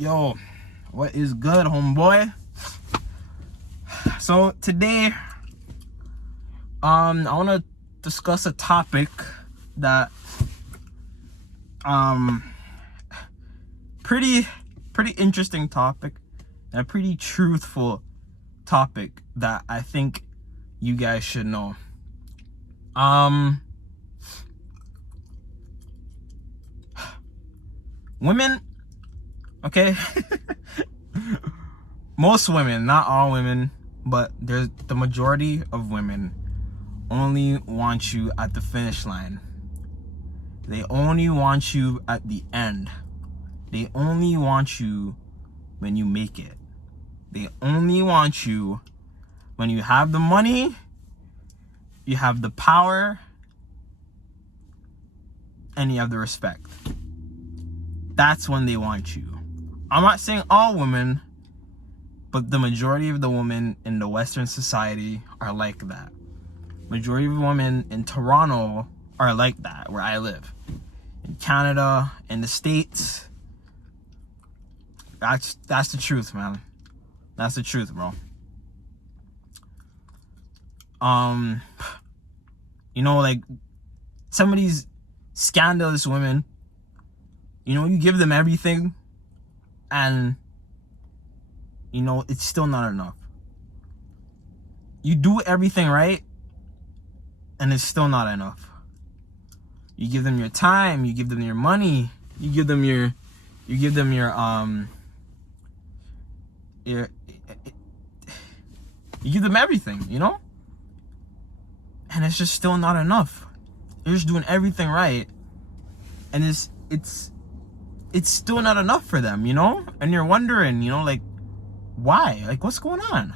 Yo, what is good, homeboy? So today, I want to discuss a topic that, pretty interesting topic, and a pretty truthful topic that I think you guys should know. Women, okay? Most women, not all women, but there's the majority of women only want you at the finish line. They only want you at the end. They only want you when you make it. They only want you when you have the money, you have the power, and you have the respect. That's when they want you. I'm not saying all women, but the majority of the women in the Western society are like that. Majority of women in Toronto are like that, where I live. In Canada, in the States. That's the truth, man. That's the truth, bro. You know, like, some of these scandalous women, you know, you give them everything, and, you know, it's still not enough. You do everything right, and it's still not enough. You give them your time, you give them your money, you give them your you give them everything, you know? And it's just still not enough. You're just doing everything right, and it's still not enough for them, you know? And you're wondering, you know, like, why? Like, what's going on?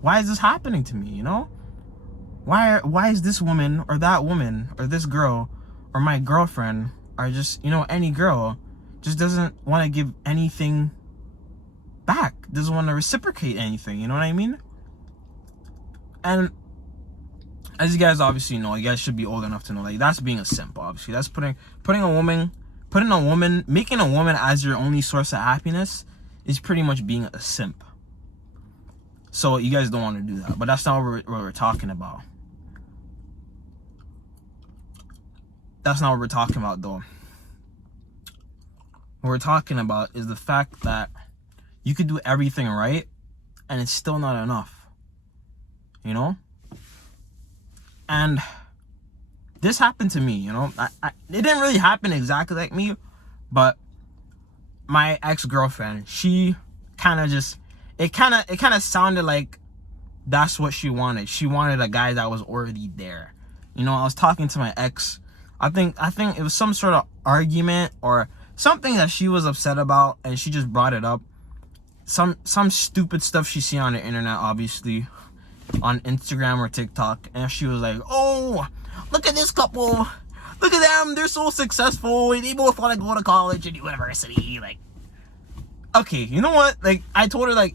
Why is this happening to me, you know? Why is this woman or that woman or this girl or my girlfriend or just, you know, any girl just doesn't want to give anything back, doesn't want to reciprocate anything, you know what I mean? And as you guys obviously know, you guys should be old enough to know, like, that's being a simp, obviously. That's making a woman as your only source of happiness is pretty much being a simp. So you guys don't want to do that, but that's not what we're talking about. That's not what we're talking about, though. What we're talking about is the fact that you could do everything right, and it's still not enough. You know? And this happened to me, you know? It didn't really happen exactly like me, but my ex-girlfriend, she kind of just, it kind of sounded like that's what she wanted. She wanted a guy that was already there. You know, I was talking to my ex. I think it was some sort of argument or something that she was upset about, and she just brought it up. Some stupid stuff she seen on the internet, obviously, on Instagram or TikTok, and she was like, "Oh, look at this couple. Look at them. They're so successful. They both want to go to college and university." Like, okay, you know what? Like, I told her, like,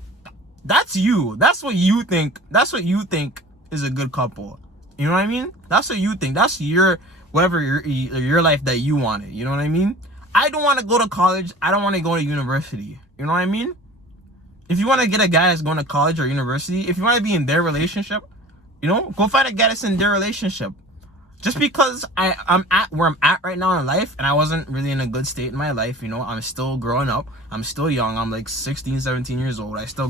that's you. That's what you think. That's what you think is a good couple. You know what I mean? That's what you think. That's your your life that you wanted. You know what I mean? I don't want to go to college. I don't want to go to university. You know what I mean? If you want to get a guy that's going to college or university, if you want to be in their relationship, you know, go find a guy that's in their relationship. Just because I'm at where I'm at right now in life, and I wasn't really in a good state in my life, you know, I'm still growing up. I'm still young. I'm like 16, 17 years old. I still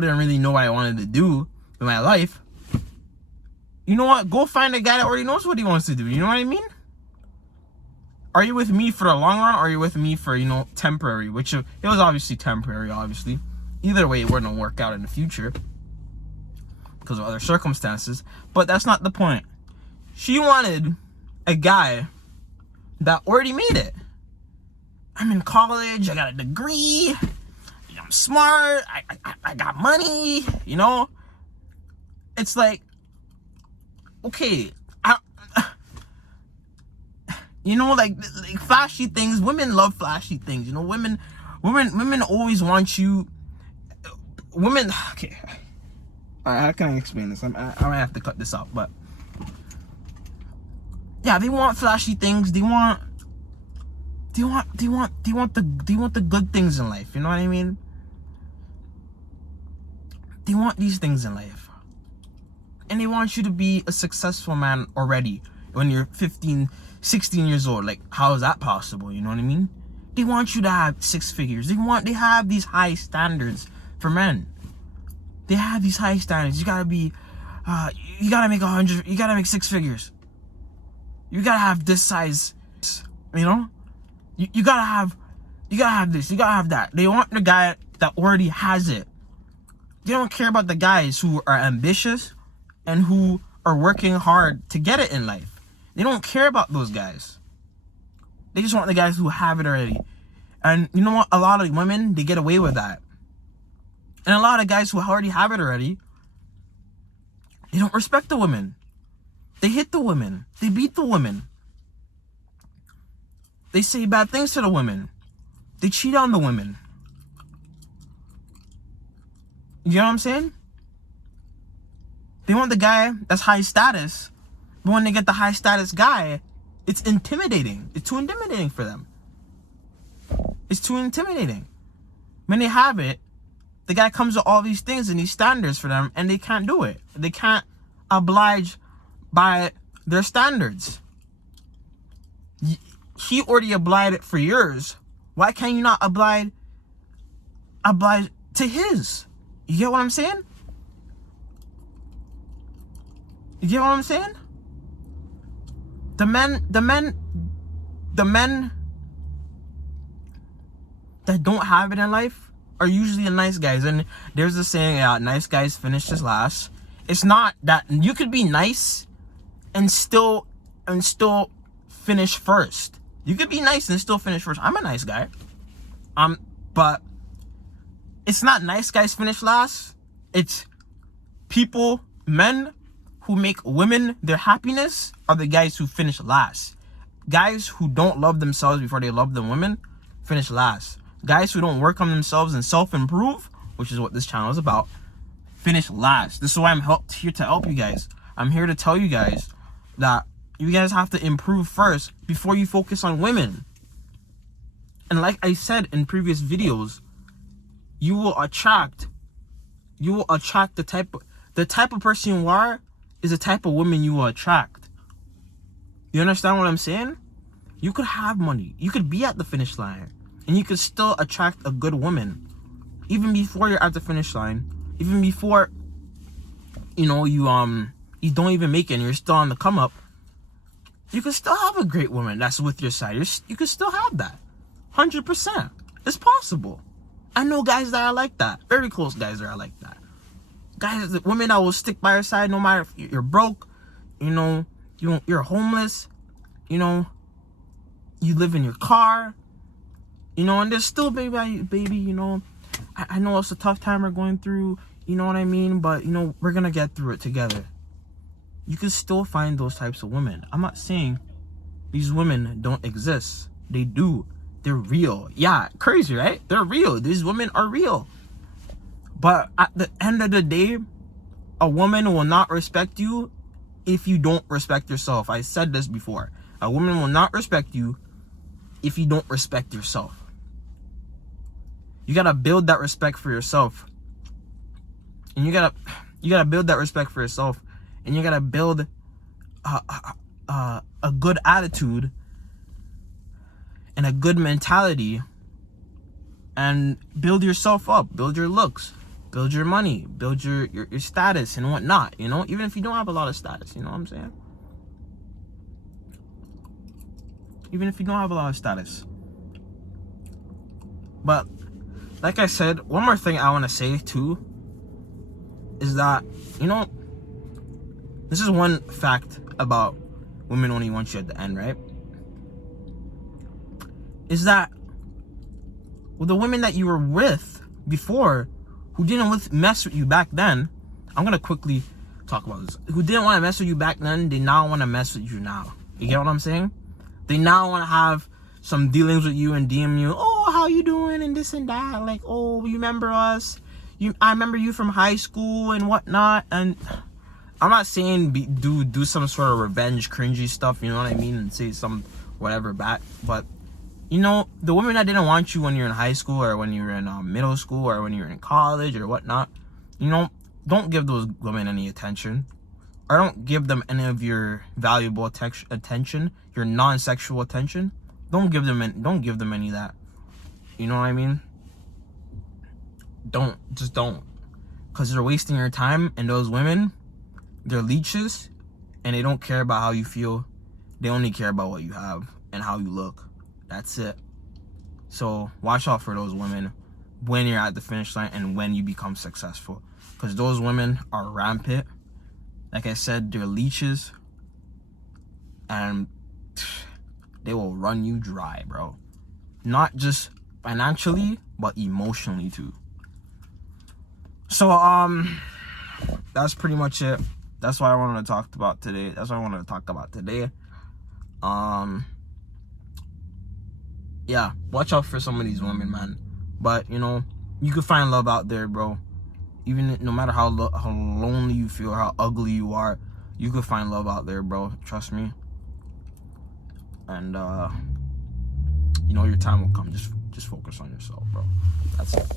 didn't really know what I wanted to do in my life. You know what? Go find a guy that already knows what he wants to do. You know what I mean? Are you with me for the long run, or are you with me for, you know, temporary? Which it was obviously temporary, obviously. Either way, it wouldn't work out in the future because of other circumstances. But that's not the point. She wanted a guy that already made it. I'm in college. I got a degree. I'm smart. I got money. You know? It's like, okay. You know, like flashy things. Women love flashy things. You know, women always want you. Women, okay. All right, how can I explain this? I might have to cut this out, but yeah, they want flashy things. They want They want the good things in life. You know what I mean? They want these things in life. And they want you to be a successful man already when you're 15, 16 years old. Like, how is that possible? You know what I mean? They want you to have 6 figures. They have these high standards for men. They have these high standards. You gotta be, you gotta make 100, you gotta make 6 figures. You gotta have this size, you know? You gotta have this, you gotta have that. They want the guy that already has it. They don't care about the guys who are ambitious and who are working hard to get it in life. They don't care about those guys. They just want the guys who have it already. And you know what? A lot of women, they get away with that. And a lot of guys who already have it already, they don't respect the women. They hit the women. They beat the women. They say bad things to the women. They cheat on the women. You know what I'm saying? They want the guy that's high status, but when they get the high status guy, it's intimidating. It's too intimidating for them. It's too intimidating. When they have it, the guy comes with all these things and these standards for them, and they can't do it. They can't oblige by their standards. He already obliged for yours. Why can't you not oblige to his? You get what I'm saying? You get what I'm saying? The men that don't have it in life are usually the nice guys. And there's a saying, nice guys finish as last. It's not that you could be nice and still finish first. You could be nice and still finish first. I'm a nice guy. But it's not nice guys finish last. It's men who make women their happiness are the guys who finish last. Guys who don't love themselves before they love the women finish last. Guys who don't work on themselves and self-improve, which is what this channel is about, finish last. This is why I'm here to help you guys. I'm here to tell you guys that you guys have to improve first before you focus on women. And like I said in previous videos, you will attract the type of person you are is the type of woman you will attract. You understand what I'm saying? You could have money. You could be at the finish line. And you could still attract a good woman. Even before you're at the finish line. Even before, you don't even make it and you're still on the come up. You could still have a great woman that's with your side. You could still have that. 100%. It's possible. I know guys that are like that. Very close guys that are like that. Guys, women that will stick by your side no matter if you're broke, you're homeless, you live in your car, and there's still baby, I know it's a tough time we're going through, you know what I mean, but we're gonna get through it together. You can still find those types of women. I'm not saying these women don't exist. They do. They're real. Yeah, crazy, right? They're real. These women are real. But at the end of the day, a woman will not respect you if you don't respect yourself. I said this before. A woman will not respect you if you don't respect yourself. You gotta build that respect for yourself. And you gotta build that respect for yourself. And you gotta build a good attitude and a good mentality. And build yourself up. Build your looks. Build your money, build your status and whatnot, even if you don't have a lot of status, you know what I'm saying? Even if you don't have a lot of status. But, like I said, one more thing I want to say too, is that, this is one fact about women only want you at the end, right? Is that, with the women that you were with before, who didn't mess with you back then, I'm gonna quickly talk about this. Who didn't want to mess with you back then, they now want to mess with you now. You get what I'm saying? They now want to have some dealings with you and DM you. Oh, how you doing and this and that. Like, oh, you remember us? I remember you from high school and whatnot. And I'm not saying do some sort of revenge, cringy stuff. You know what I mean? And say some whatever back. But You know, the women that didn't want you when you're in high school or when you're in middle school or when you're in college or whatnot, you know, don't give those women any attention. Or don't give them any of your valuable attention, your non-sexual attention. Don't give them any of that. You know what I mean? Don't. Because they're wasting your time, and those women, they're leeches, and they don't care about how you feel. They only care about what you have and how you look. That's it. So watch out for those women when you're at the finish line and when you become successful. Because those women are rampant. Like I said, they're leeches. And they will run you dry, bro. Not just financially, but emotionally too. So, that's pretty much it. That's what I wanted to talk about today. Yeah, watch out for some of these women, man. But, you know, you could find love out there, bro. Even no matter how lonely you feel, how ugly you are, you could find love out there, bro. Trust me. And, you know, your time will come. Just focus on yourself, bro. That's it.